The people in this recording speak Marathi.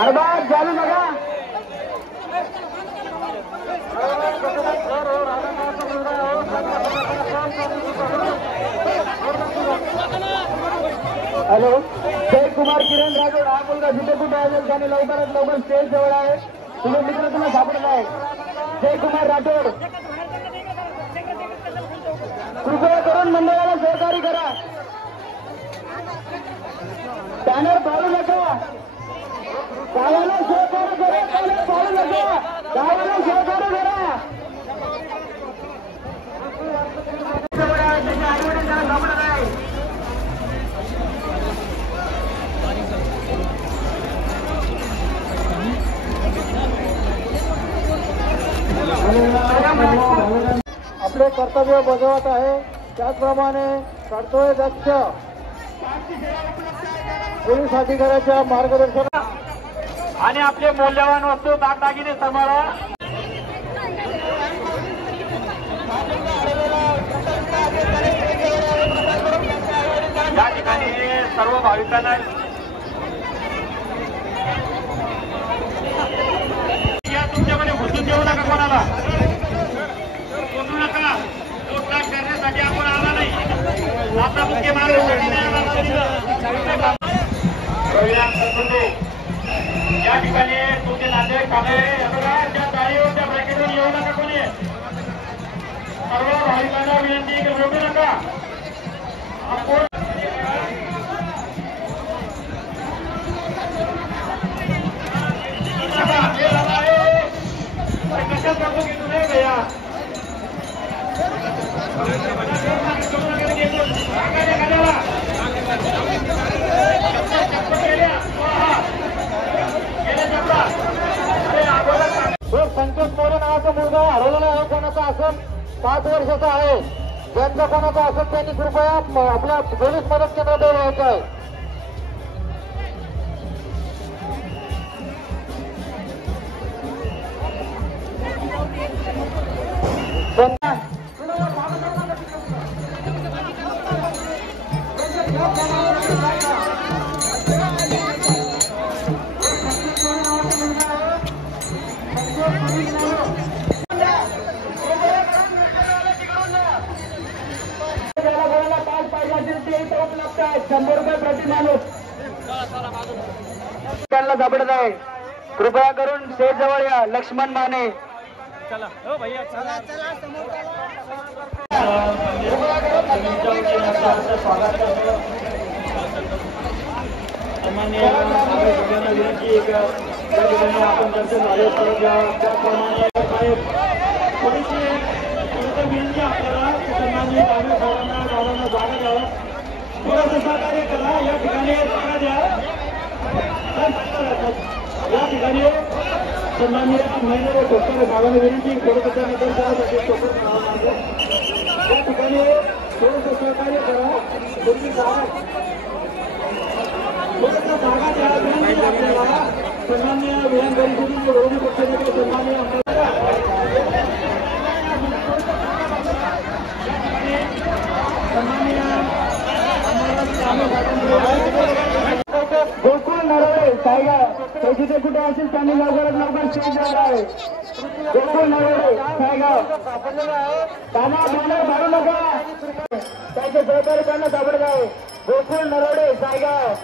अरबाज चालू लगा हॅलो जयकुमार किरण राठोड हा मुलगा जिथे कुठे आहे त्याने लवकरात लवकर स्टेज जवळ आहे तुम्ही मित्र तुला सापडत आहे जयकुमार राठोड कृपया करून मंडळाला सहकार्य करा बॅनर पाडू नका गावाला सहकार्य करा बॅनर पाडू नका गावाला सहकार्य करा आपले कर्तव्य बजावत आहे त्याचप्रमाणे करतोय दक्ष पोलीस अधिकाऱ्याच्या मार्गदर्शनात आणि आपले मौल्यवान वस्तू दागदागिने सांभाळा या ठिकाणी सर्व भाविकांना तुमच्याकडे घुसून देऊ नका कोणाला बोलू नका पोस्टात करण्यासाठी आपण आला नाही आपला मुख्य मार्ग या ठिकाणी तुमचे नातेवाईक त्या गाडीवर त्या ब्रॅकेटवर येऊ नका कोणी सर्व भाविकांना विनंती रोखू नका कशा करतो की तुम्ही भैया संतोष मोरे नावाचा मुलगा हरवलेला आहे कोणाचा असेल 5 वर्षाचा आहे ज्यांचा कोणाचा असेल त्यांनी कृपया आपल्या पोलीस मदत केंद्रात यायचं आहे त्यांना सापडत आहे कृपया करून स्टेज जवळ या लक्ष्मण माने चला हो भैया चला चला आपण दर्शन झाले त्याप्रमाणे थोडीशी विनंती आपल्याला सन्माननीय दादांना जागा द्यावं थोडंसं सहकार्य करा या ठिकाणी जागा द्या या ठिकाणी सन्माननीय महिला डॉक्टर बाबांना विनंती थोडंसं त्यानंतर त्यासाठी या ठिकाणी थोडंसं सहकार्य करा थोडी जागा थोडंसं जागा द्या विनंती आपल्याला सन्माननीय विधान परिषदेचे विरोधी पक्षनेते सन्माननीय गोकुळ नरवडे सायगाव जिथे कुठे असेल त्यांनी लवकरात लवकर स्टेज जवळ आहे गोकुळ नरवडे सायगाव त्यांना बॅनर मारू नका त्याचे सहकारी त्यांना सापडत आहे गोकुळ नरवडे सायगाव